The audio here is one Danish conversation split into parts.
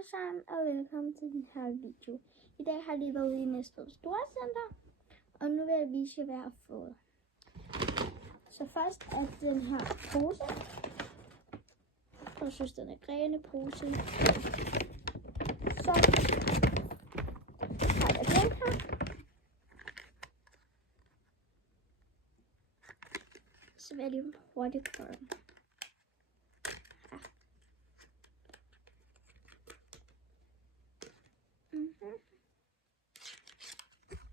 alle sammen, og velkommen til den her video. I dag har jeg lige været ude i Næstved Storcenter, og nu vil jeg vise jer, hvad jeg har fået. Så først er den her pose. Jeg synes, den er grene pose. Så har jeg den her. Så vil jeg lige hurtigt prøve den.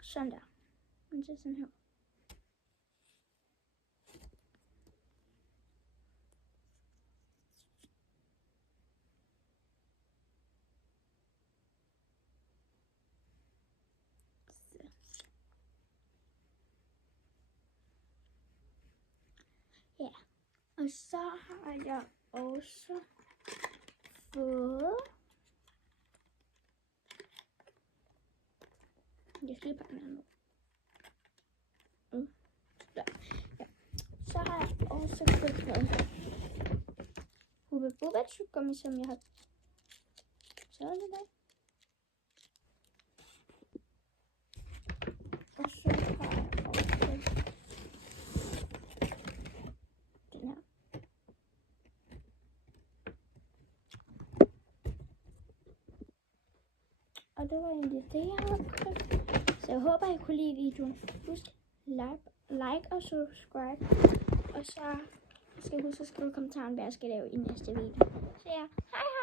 Sådan der. Den ser sådan her. Ja, og så har jeg også fået... Jeg skal lige pakke den her ned. Ja. Så har jeg også fået noget Hubba Bubba tyggegummi, som jeg har taget i dag. Og så har jeg også den her. Og det var egentlig det, jeg havde købt. Så jeg håber, I kunne lide videoen. Husk like og subscribe. Og så skal I huske at skrive i kommentaren, hvad jeg skal lave i næste video. Så ja, hej!